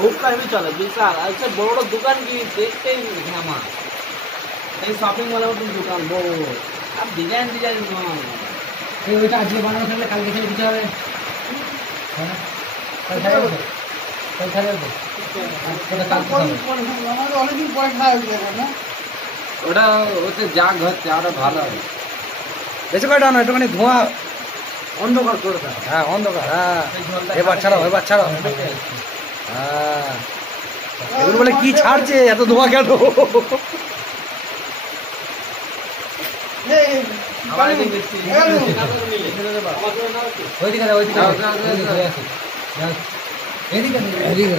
Hookah heavy চলে বিশাল। আচ্ছা বড় বড় দোকান কি দেখতেই ঘামা। এই শপিং মলের মতন দোকান বড় বড় আর ডিজাইন ডিজাইন এই ওইটা আজকে বানানো থাকলে কালকে খেলে দিতে হবে। হ্যাঁ কাল খাই হবে, কাল খাই হবে, ওটা কাল আমাদের অনেকদিন পরে খাওয়া হয়ে যাবে না। ওটা ওতে যা ঘরছে আরো ভালো হবে। বেশি কয়টা না একটুখানি ধোঁয়া অন্ধকার করে দাও। হ্যাঁ অন্ধকার। হ্যাঁ এবার ছাড়ো, এবার ছাড়ো। হ্যাঁ এগুলো বলে কি ছাড়ছে এত ধোঁয়া কেন? ওইদিকে ওইদিকে এদিকে এদিকে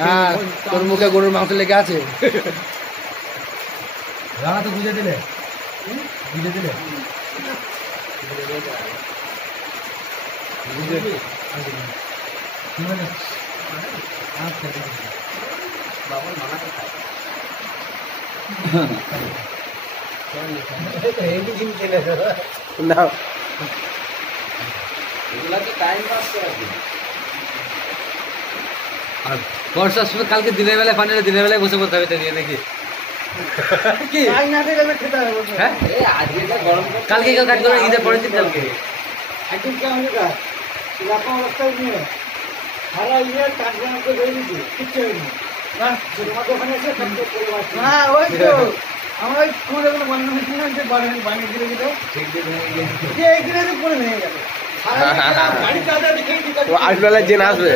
হ্যাঁ তোর মুখে গরুর মাংস লেগে আছে। রানা তো বুঝে দিলে, বুঝে দিলে না আর বর্ষার সময় কালকে দিনের বেলায় পানিটা দিনের বেলায় বসে পড়তে হবে এটা নিয়ে নাকি? কালকে কেউ কাজ করবে ঈদের পরের দিন কালকে আসবেলায় জেনে আসবে।